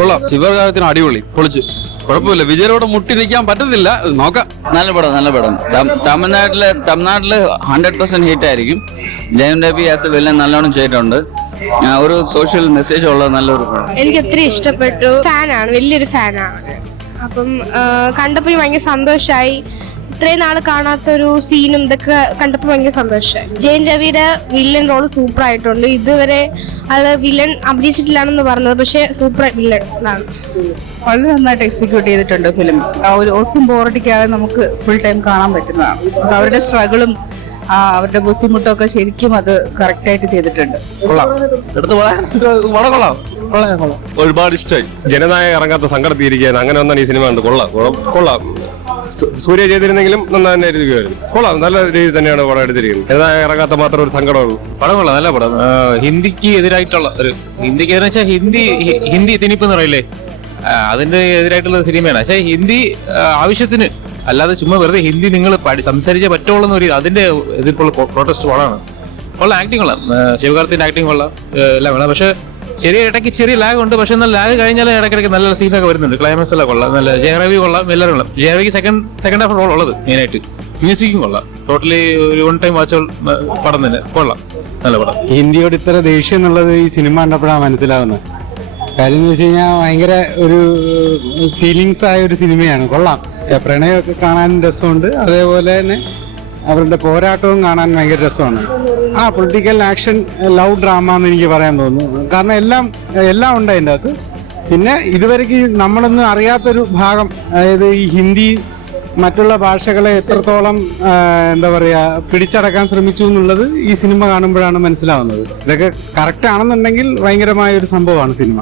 കൊള്ളാം. ശിവകാര്യത്തിന് അടിപൊളി, പൊളിച്ച്. കുഴപ്പമില്ല, വിജയനോട് മുട്ടി നിൽക്കാൻ പറ്റത്തില്ല, നോക്കാം. നല്ല പടം. തമിഴ്നാട്ടില് 100% ഹിറ്റ് ആയിരിക്കും. ജയം രവി ആസ് എ വില്ലൻ നല്ലോണം ചെയ്തിട്ടുണ്ട്. ഒരു സോഷ്യൽ മെസ്സേജ് ഉള്ള നല്ലൊരു പടം. എനിക്ക് ഒത്തിരി ഇഷ്ടപ്പെട്ടു. ഫാനാണ്, വലിയൊരു ഫാനാണ്. അപ്പം കണ്ടപ്പോൾ ഭയങ്കര സന്തോഷമായി. ഇത്രയും നാൾ കാണാത്തൊരു സീനും ഇതൊക്കെ കണ്ടപ്പോൾ ഭയങ്കര സന്തോഷമായി. ജയൻ രവിയുടെ വില്ലൻ റോള് സൂപ്പർ ആയിട്ടുണ്ട്. ഇതുവരെ അത് വില്ലൻ അഭിനയിച്ചിട്ടില്ലാണെന്ന് പറഞ്ഞത്, പക്ഷെ സൂപ്പർ വില്ലൻ ആണ്. വളരെ നന്നായിട്ട് എക്സിക്യൂട്ട് ചെയ്തിട്ടുണ്ട് ഫിലിം. ഒരു ഒട്ടും ബോറടിക്കാതെ നമുക്ക് ഫുൾ ടൈം കാണാൻ പറ്റുന്നതാണ്. അത് അവരുടെ സ്ട്രഗിളും അവരുടെ ബുദ്ധിമുട്ടൊക്കെ ശരിക്കും അത് കറക്റ്റായിട്ട് ചെയ്തിട്ടുണ്ട്. കൊള്ളാം, എടുത്ത് കൊള്ളാം. ഒരുപാട് ഇഷ്ടമായി. ജനനായക ഇറങ്ങാത്ത സങ്കടത്തിയിരിക്കുകയാണ്, അങ്ങനെ ഒന്നാണ് ഈ സിനിമ ഉണ്ട്. കൊള്ളാം. സൂര്യ ചെയ്തിരുന്നെങ്കിലും നന്നായി തന്നെ ഇരിക്കുമായിരുന്നു. കൊള്ളാം, നല്ല രീതിയിൽ തന്നെയാണ് പടം എടുത്തിരിക്കുന്നത്. ജനനായക ഇറങ്ങാത്ത മാത്രം ഒരു സങ്കടമുള്ളൂ. പടം കൊള്ളാം, നല്ല പടം. ഹിന്ദിക്ക് എതിരായിട്ടുള്ള ഹിന്ദിക്ക് എന്ന് വെച്ചാൽ ഹിന്ദി തിണിപ്പ് എന്ന് പറയില്ലേ, അതിന്റെ എതിരായിട്ടുള്ള സിനിമയാണ്. പക്ഷേ ഹിന്ദി ആവശ്യത്തിന്, അല്ലാതെ ചുമ്മാ വെറുതെ ഹിന്ദി നിങ്ങൾ സംസാരിച്ചേ പറ്റുള്ളൂ എന്നൊരു അതിന്റെ എതിർപ്പുള്ള പ്രൊട്ടസ്റ്റ് പടമാണ്. കൊള്ളാം, ആക്ടിങ് കൊള്ളാം, ശിവകാർത്തിന്റെ ആക്ടിങ് കൊള്ളാം, എല്ലാം കൊള്ളാം. പക്ഷെ ഇടയ്ക്ക് ചെറിയ ലാഗ് ഉണ്ട്. പക്ഷെ എന്നാൽ ലാഗ് കഴിഞ്ഞാൽ ഇടയ്ക്കിടയ്ക്ക് നല്ല സീനൊക്കെ വരുന്നുണ്ട്. ക്ലൈമാക്സ് എല്ലാം കൊള്ളാം, നല്ല ജയരവി കൊള്ളാം, എല്ലാവരും കൊള്ളാം. ജയരവിക്ക് സെക്കൻഡ് ഹാഫ് റോൾ ഉള്ളത് മെയിനായിട്ട്. മ്യൂസിക്കും കൊള്ളാം. ടോട്ടലി ഒരു 1 ടൈം വാച്ച് പടം തന്നെ. കൊള്ളാം, നല്ല പടം. ഹിന്ദിയോട് ഇത്ര ദേഷ്യം എന്നുള്ളത് ഈ സിനിമ കണ്ടപ്പോഴാണ് മനസ്സിലാവുന്നത്. കാര്യം എന്ന് വെച്ച് കഴിഞ്ഞാൽ ഭയങ്കര ഒരു ഫീലിങ്സ് ആയ ഒരു സിനിമയാണ്. കൊള്ളാം, പ്രണയമൊക്കെ കാണാൻ രസമുണ്ട്. അതേപോലെ തന്നെ അവരുടെ പോരാട്ടവും കാണാൻ ഭയങ്കര രസമാണ്. പൊളിറ്റിക്കൽ ആക്ഷൻ, ലവ് ഡ്രാമ എന്ന് എനിക്ക് പറയാൻ തോന്നുന്നു. കാരണം എല്ലാം ഉണ്ട് അതിൻ്റെ അകത്ത്. പിന്നെ ഇതുവരെയ്ക്ക് നമ്മളൊന്നും അറിയാത്തൊരു ഭാഗം, അതായത് ഈ ഹിന്ദി മറ്റുള്ള ഭാഷകളെ എത്രത്തോളം എന്താ പറയുക പിടിച്ചടക്കാൻ ശ്രമിച്ചു എന്നുള്ളത് ഈ സിനിമ കാണുമ്പോഴാണ് മനസ്സിലാവുന്നത്. ഇതൊക്കെ കറക്റ്റ് ആണെന്നുണ്ടെങ്കിൽ ഭയങ്കരമായ ഒരു സംഭവമാണ് സിനിമ.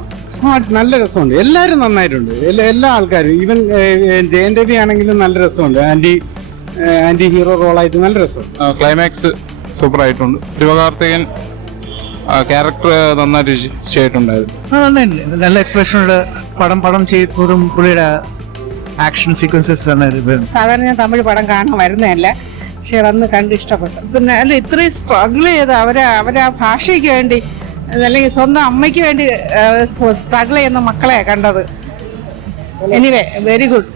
നല്ല രസമുണ്ട്, എല്ലാവരും നന്നായിട്ടുണ്ട്. എല്ലാ ആൾക്കാരും, ഈവൻ ജയൻ രവി ആണെങ്കിലും നല്ല രസമുണ്ട്. ആന്റി ഹീറോ റോളായിട്ട് നല്ല രസമുണ്ട്. ക്ലൈമാക്സ് സൂപ്പർ ആയിട്ടുണ്ട്. ശിവകാർത്തികൻ ക്യാരക്ടർ നന്നായിട്ട് ചെയ്തിട്ടുണ്ടായിരുന്നു. നന്നായിട്ടുണ്ട്, നല്ല എക്സ്പ്രഷനുള്ള പടം ചെയ്തതും പുള്ളിയുടെ ആക്ഷൻ സീക്വൻസസ്. സാധാരണ ഞാൻ തമിഴ് പടം കാണാൻ വരുന്നതല്ല, പക്ഷെ അന്ന് കണ്ട് ഇഷ്ടപ്പെട്ടു. പിന്നെ അല്ല, ഇത്രയും സ്ട്രഗിൾ ചെയ്ത് അവരെ ആ ഭാഷയ്ക്ക് വേണ്ടി, അല്ലെങ്കിൽ സ്വന്തം അമ്മയ്ക്ക് വേണ്ടി സ്ട്രഗിൾ ചെയ്യുന്ന മക്കളെ കണ്ടത്. Anyway, very good.